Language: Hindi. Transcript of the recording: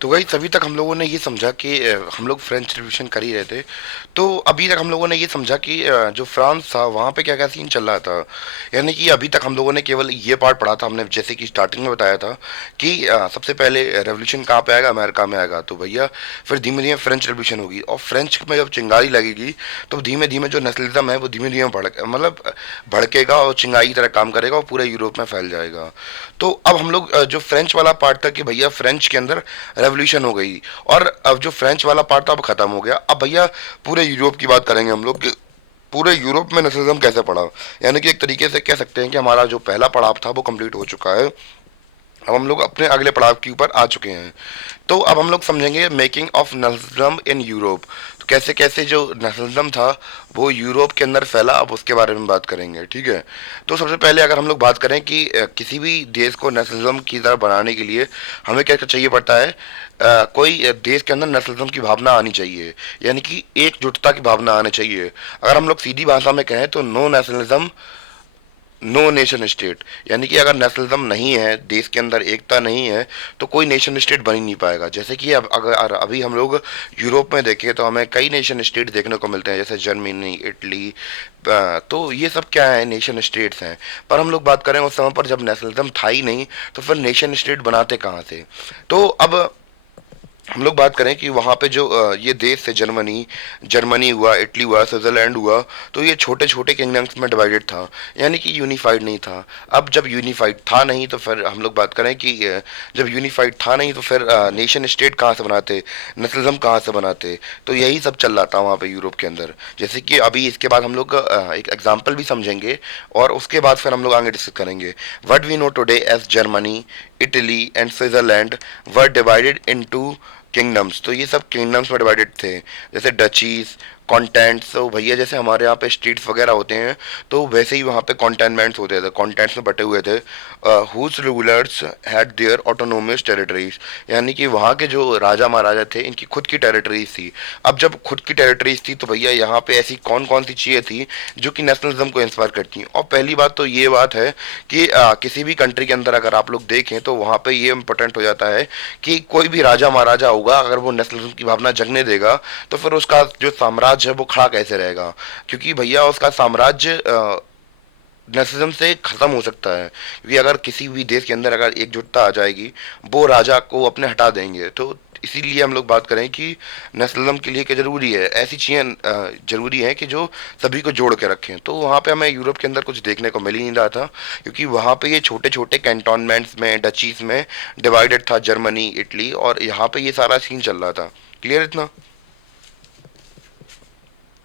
तो वही तभी तक हम लोगों ने ये समझा कि हम लोग फ्रेंच रिवॉल्यूशन कर ही रहे थे। तो अभी तक हम लोगों ने ये समझा कि जो फ्रांस था वहाँ पे क्या क्या सीन चल रहा था। यानी कि अभी तक हम लोगों ने केवल ये पार्ट पढ़ा था, हमने जैसे कि स्टार्टिंग में बताया था कि सबसे पहले रेवोल्यूशन कहाँ पे आएगा, अमेरिका में आएगा। तो भैया फिर धीमे धीमे फ्रेंच रेवोल्यूशन होगी, और फ्रेंच में जब चिंगारी लगेगी तो धीमे धीमे जो नेशनलिज्म है वो धीमे धीमे भड़केगा और चिंगारी की तरह काम करेगा और पूरे यूरोप में फैल जाएगा। तो अब हम लोग जो फ्रेंच वाला पार्ट था कि भैया फ्रेंच के अंदर रेवोल्यूशन हो गई, और अब जो फ्रेंच वाला पार्ट था अब खत्म हो गया। अब भैया पूरे यूरोप की बात करेंगे हम लोग कि पूरे यूरोप में नेशनलिज्म कैसे पड़ा। यानी कि एक तरीके से कह सकते हैं कि हमारा जो पहला पड़ाव था वो कंप्लीट हो चुका है। अब हम लोग अपने अगले पड़ाव के ऊपर आ चुके हैं। तो अब हम लोग समझेंगे making of nationalism in Europe. तो कैसे कैसे जो नेशनलिज्म था वो यूरोप के अंदर फैला, अब उसके बारे में बात करेंगे, ठीक है। तो सबसे पहले अगर हम लोग बात करें कि किसी भी देश को नेशनलिज्म की तरह बनाने के लिए हमें क्या क्या चाहिए पड़ता है। कोई देश के अंदर नेशनलिज्म की भावना आनी चाहिए, यानी कि एकजुटता की भावना आनी चाहिए। अगर हम लोग सीधी भाषा में कहें तो no nationalism no nation state. यानी कि अगर नेशनलिज्म नहीं है, देश के अंदर एकता नहीं है, तो कोई नेशन स्टेट बन ही नहीं पाएगा। जैसे कि अब अगर अभी हम लोग यूरोप में देखें तो हमें कई नेशन स्टेट देखने को मिलते हैं, जैसे जर्मनी, इटली। तो ये सब क्या है, नेशन स्टेट्स हैं। पर हम लोग बात करें उस समय पर जब नेशनलिज्म था ही नहीं, तो फिर नेशन स्टेट बनाते कहाँ से। तो अब हम लोग बात करें कि वहाँ पे जो ये देश है, जर्मनी जर्मनी हुआ, इटली हुआ, स्विट्जरलैंड हुआ, तो ये छोटे छोटे किंगडम्स में डिवाइडेड था, यानी कि यूनिफाइड नहीं था। अब जब यूनिफाइड था नहीं तो फिर हम लोग बात करें कि जब यूनिफाइड था नहीं तो फिर नेशन स्टेट कहाँ से बनाते, नेशनलिज्म कहाँ से बनाते। तो यही सब चल रहा था वहाँ पे यूरोप के अंदर। जैसे कि अभी इसके बाद हम लोग एक एग्जाम्पल भी समझेंगे, और उसके बाद फिर हम लोग आगे डिस्कस करेंगे। What we know today as Germany, Italy and Switzerland were divided into kingdoms. तो ये सब किंगडम्स में डिवाइडेड थे, जैसे डचीज, कॉन्टेंट्स। तो भैया जैसे हमारे यहाँ पे स्टेट्स वगैरह होते हैं, तो वैसे ही वहाँ पे कॉन्टेनमेंट्स होते थे, कॉन्टेंट्स में बटे हुए थे। Whose rulers had their autonomous territories. यानी कि वहाँ के जो राजा महाराजा थे इनकी खुद की टेरिटरीज थी। अब जब खुद की टेरिटरीज थी तो भैया यहाँ पे ऐसी कौन कौन सी चीज़ें थी जो कि नेशनलिज्म को इंस्पायर करती हैं। और पहली बात तो ये बात है कि किसी भी कंट्री के अंदर अगर आप लोग देखें तो वहाँ पे ये इंपॉर्टेंट हो जाता है कि कोई भी राजा महाराजा होगा, अगर वो नेशनलिज्म की भावना जगने देगा तो फिर उसका जो साम्राज्य है वो खड़ा कैसे रहेगा। क्योंकि भैया उसका साम्राज्य नेशनलिज्म से खत्म हो सकता है, क्योंकि अगर किसी भी देश के अंदर अगर एकजुटता आ जाएगी, वो राजा को अपने हटा देंगे। तो इसीलिए हम लोग बात करें कि नेशनलिज्म के लिए क्या जरूरी है, ऐसी चीज़ें जरूरी है कि जो सभी को जोड़ के रखें। तो वहाँ पे हमें यूरोप के अंदर कुछ देखने को मिल ही नहीं रहा था, क्योंकि वहाँ पे ये छोटे छोटे कैंटोनमेंट्स में, डचीज में डिवाइडेड था, जर्मनी, इटली, और यहाँ पे ये सारा सीन चल रहा था। क्लियर इतना।